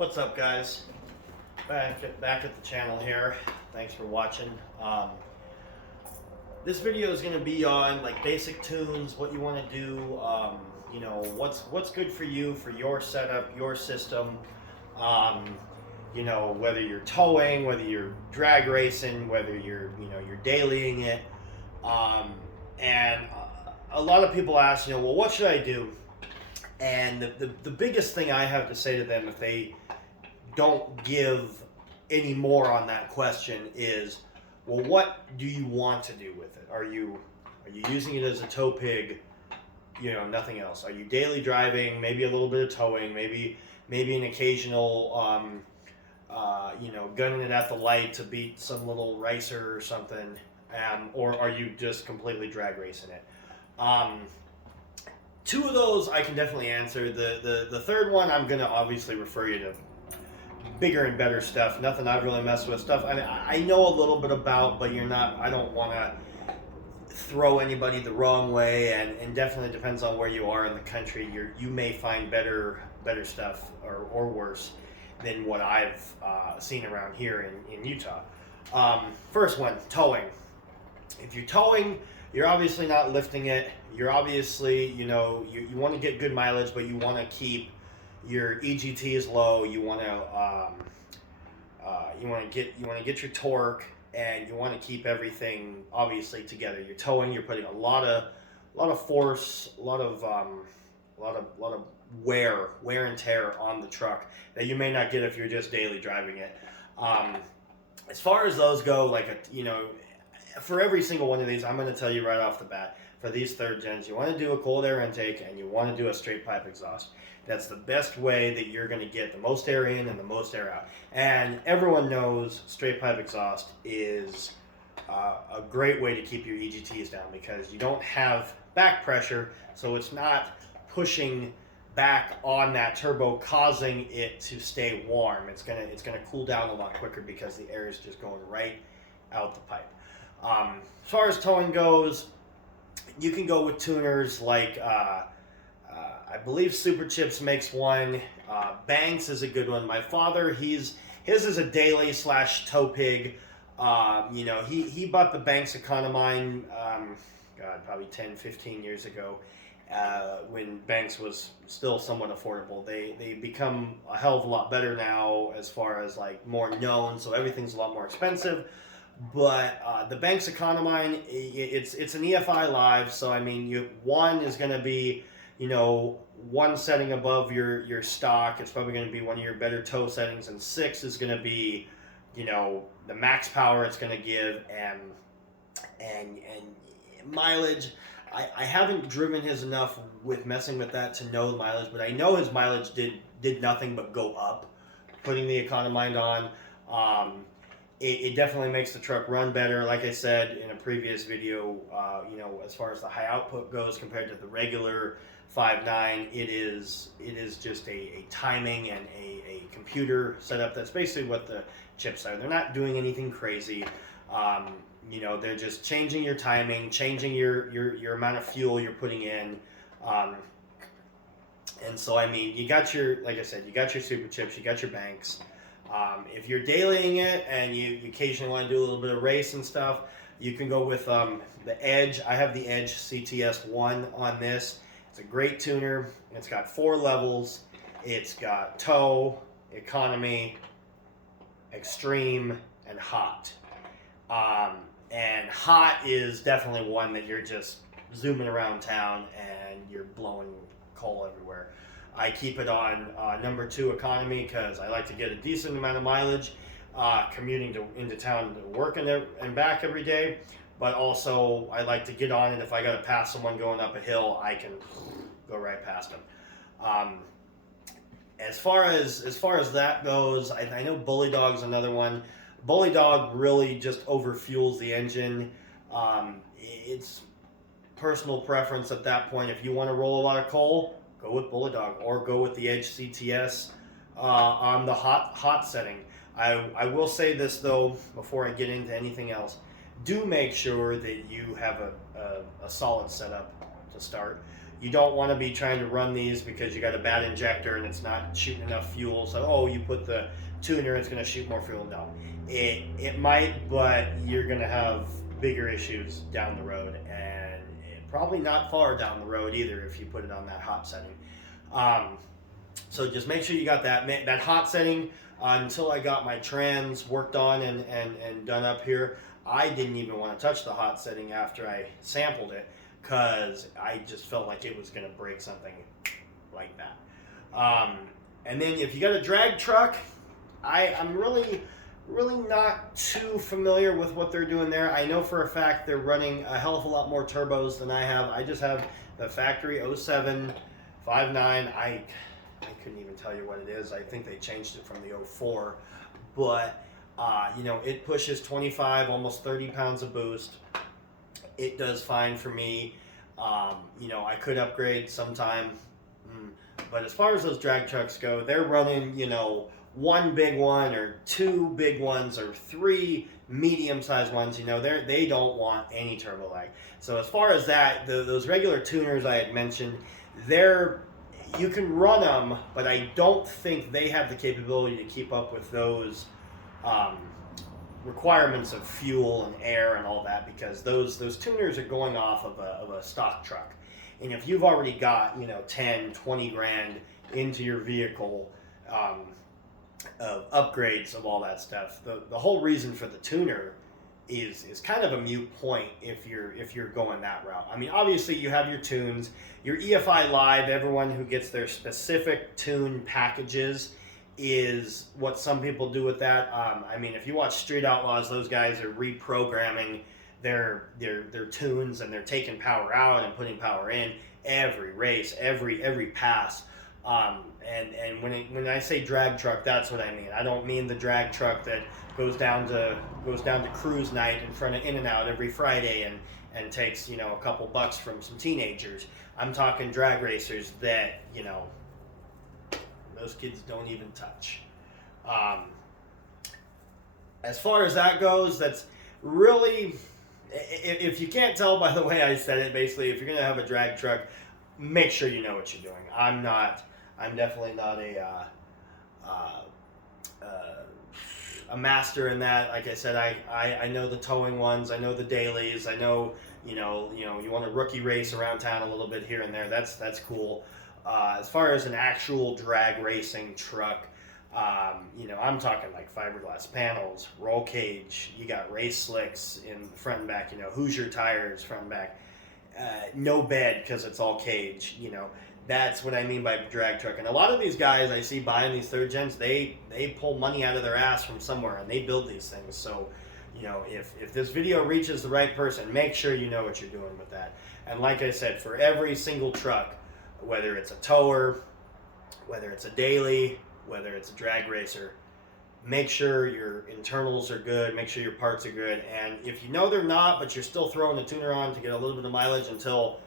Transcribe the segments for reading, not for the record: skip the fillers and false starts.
What's up, guys? Back at the channel here. Thanks for watching. This video is going to be on like basic tunes, what you want to do. What's good for you for your setup, your system. Whether you're towing, whether you're drag racing, whether you're dailying it. And a lot of people ask, well, what should I do? And the biggest thing I have to say to them, if they don't give any more on that question, is, well, what do you want to do with it? Are you using it as a tow pig? Nothing else. Are you daily driving? Maybe a little bit of towing. Maybe an occasional, gunning it at the light to beat some little racer or something. Or are you just completely drag racing it? Two of those I can definitely answer. The third one I'm going to obviously refer you to bigger and better stuff. Nothing I've really messed with. Stuff I know a little bit about, but I don't want to throw anybody the wrong way, and definitely depends on where you are in the country. You may find better stuff or worse than what I've seen around here in Utah. First one, towing. If you're towing, you're obviously not lifting it. You're obviously, you want to get good mileage, but you want to keep your EGTs low. You want to get your torque, and you want to keep everything obviously together. You're towing. You're putting a lot of force, a lot of wear and tear on the truck that you may not get if you're just daily driving it. As far as those go, for every single one of these, I'm going to tell you right off the bat, for these third gens, you want to do a cold air intake and you want to do a straight pipe exhaust. That's the best way that you're going to get the most air in and the most air out. And everyone knows straight pipe exhaust is a great way to keep your EGTs down, because you don't have back pressure, so it's not pushing back on that turbo, causing it to stay warm. It's gonna cool down a lot quicker because the air is just going right out the pipe. As far as towing goes, you can go with tuners like I believe Super Chips makes one. Banks is a good one. My father, his is a daily / tow pig. He bought the Banks Economine, probably 10, 15 years ago, when Banks was still somewhat affordable. They become a hell of a lot better now as far as like more known, so everything's a lot more expensive. But the Banks Economine, it's an EFI Live, so I mean, one is going to be, one setting above your stock. It's probably going to be one of your better tow settings, and 6 is going to be, the max power it's going to give, and mileage. I haven't driven his enough with messing with that to know the mileage, but I know his mileage did nothing but go up putting the Economine on. It definitely makes the truck run better. Like I said in a previous video, as far as the high output goes compared to the regular 5.9, it is just a timing and a computer setup. That's basically what the chips are. They're not doing anything crazy. They're just changing your timing, changing your amount of fuel you're putting in. And so, I mean, like I said, you got your Super Chips, you got your Banks. If you're dailying it and you occasionally want to do a little bit of race and stuff, you can go with the Edge. I have the Edge CTS1 on this. It's a great tuner. It's got 4 levels. It's got tow, economy, extreme, and hot. And hot is definitely one that you're just zooming around town and you're blowing coal everywhere. I keep it on number 2 economy because I like to get a decent amount of mileage commuting into town to work and back every day. But also I like to get on it if I got to pass someone going up a hill, I can go right past them. As far as that goes, I know Bully Dog's another one. Bully Dog really just overfuels the engine. It's personal preference at that point. If you want to roll a lot of coal, go with Bully Dog, or go with the Edge CTS on the hot setting. I will say this though, before I get into anything else, do make sure that you have a solid setup to start. You don't want to be trying to run these because you got a bad injector and it's not shooting enough fuel. So, oh, you put the tuner, it's going to shoot more fuel. No, it might, but you're going to have bigger issues down the road, and probably not far down the road either if you put it on that hot setting. So just make sure you got that hot setting. Until I got my trans worked on and done up here, I didn't even want to touch the hot setting after I sampled it, because I just felt like it was going to break something like that. And then if you got a drag truck, I'm really not too familiar with what they're doing there. I know for a fact they're running a hell of a lot more turbos than I have. I just have the factory 07 59. I couldn't even tell you what it is. I think they changed it from the 04. But, it pushes 25, almost 30 pounds of boost. It does fine for me. I could upgrade sometime. But as far as those drag trucks go, they're running, one big one or two big ones or three medium-sized ones. They don't want any turbo lag. So as far as that, those regular tuners I had mentioned, you can run them, but I don't think they have the capability to keep up with those requirements of fuel and air and all that, because those tuners are going off of a stock truck. And if you've already got 10, 20 grand into your vehicle of upgrades of all that stuff, the whole reason for the tuner is kind of a moot point if you're going that route. I mean, obviously you have your tunes, your EFI Live. Everyone who gets their specific tune packages is what some people do with that. If you watch Street Outlaws, those guys are reprogramming their tunes, and they're taking power out and putting power in every race, every pass. And when I say drag truck, that's what I mean. I don't mean the drag truck that goes down to cruise night in front of In-N-Out every Friday and takes a couple bucks from some teenagers. I'm talking drag racers that those kids don't even touch. As far as that goes, that's really, if you can't tell by the way I said it, basically, if you're going to have a drag truck, make sure you know what you're doing. I'm definitely not a master in that. Like I said, I know the towing ones, I know the dailies, I know, you want a rookie race around town a little bit here and there. That's cool. As far as an actual drag racing truck, I'm talking like fiberglass panels, roll cage, you got race slicks in the front and back, Hoosier tires front and back, no bed because it's all cage, That's what I mean by drag truck. And a lot of these guys I see buying these third gens, they pull money out of their ass from somewhere and they build these things. So, if this video reaches the right person, make sure you know what you're doing with that. And like I said, for every single truck, whether it's a tower, whether it's a daily, whether it's a drag racer, make sure your internals are good, make sure your parts are good. And if you know they're not, but you're still throwing the tuner on to get a little bit of mileage until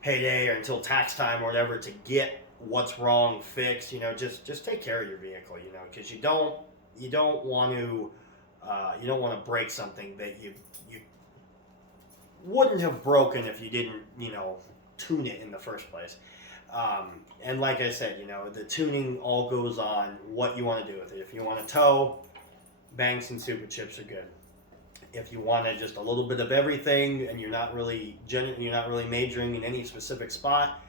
payday or until tax time or whatever, to get what's wrong fixed, just take care of your vehicle, because you don't want to break something that you wouldn't have broken if you didn't tune it in the first place. And like I said, the tuning all goes on what you want to do with it. If you want to tow, Banks and Super Chips are good. If you want just a little bit of everything and you're not really majoring in any specific spot,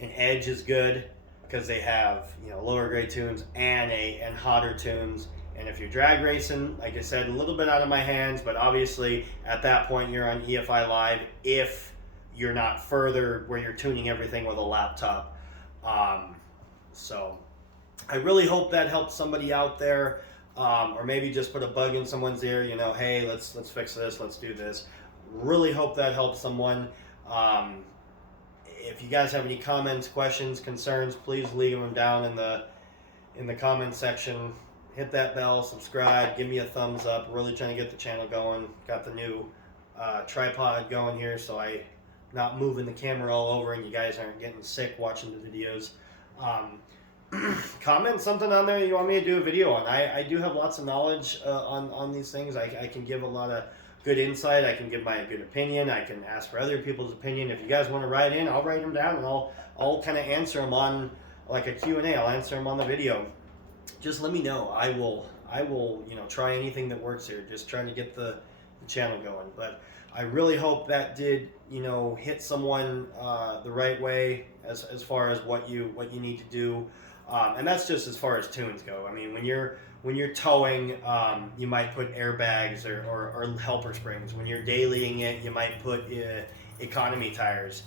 an Edge is good because they have lower grade tunes and hotter tunes. And if you're drag racing, like I said, a little bit out of my hands, but obviously at that point you're on EFI Live if you're not further where you're tuning everything with a laptop. So I really hope that helps somebody out there. Or maybe just put a bug in someone's ear, hey, let's fix this, let's do this. Really hope that helps someone. If you guys have any comments, questions, concerns, please leave them down in the comment section. Hit that bell, subscribe, give me a thumbs up. Really trying to get the channel going. Got the new tripod going here, so I'm not moving the camera all over and you guys aren't getting sick watching the videos. Comment something on there you want me to do a video on. I do have lots of knowledge on these things. I can give a lot of good insight. I can give my good opinion. I can ask for other people's opinion. If you guys want to write in, I'll write them down, and I'll kind of answer them on like a Q&A. I'll answer them on the video. Just let me know. I will try anything that works here. Just trying to get the channel going. But I really hope that did hit someone the right way as far as what you need to do. And that's just as far as tunes go. I mean, when you're towing, you might put airbags or helper springs. When you're dailying it, you might put economy tires.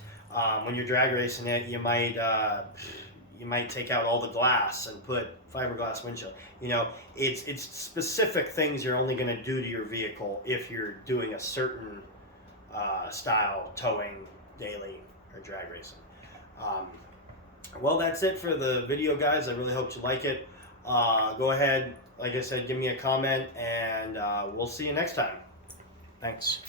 When you're drag racing it, you might take out all the glass and put fiberglass windshield. It's specific things you're only going to do to your vehicle if you're doing a certain style towing, daily, or drag racing. Well, that's it for the video, guys. I really hope you like it. Go ahead, like I said, give me a comment, and we'll see you next time. Thanks.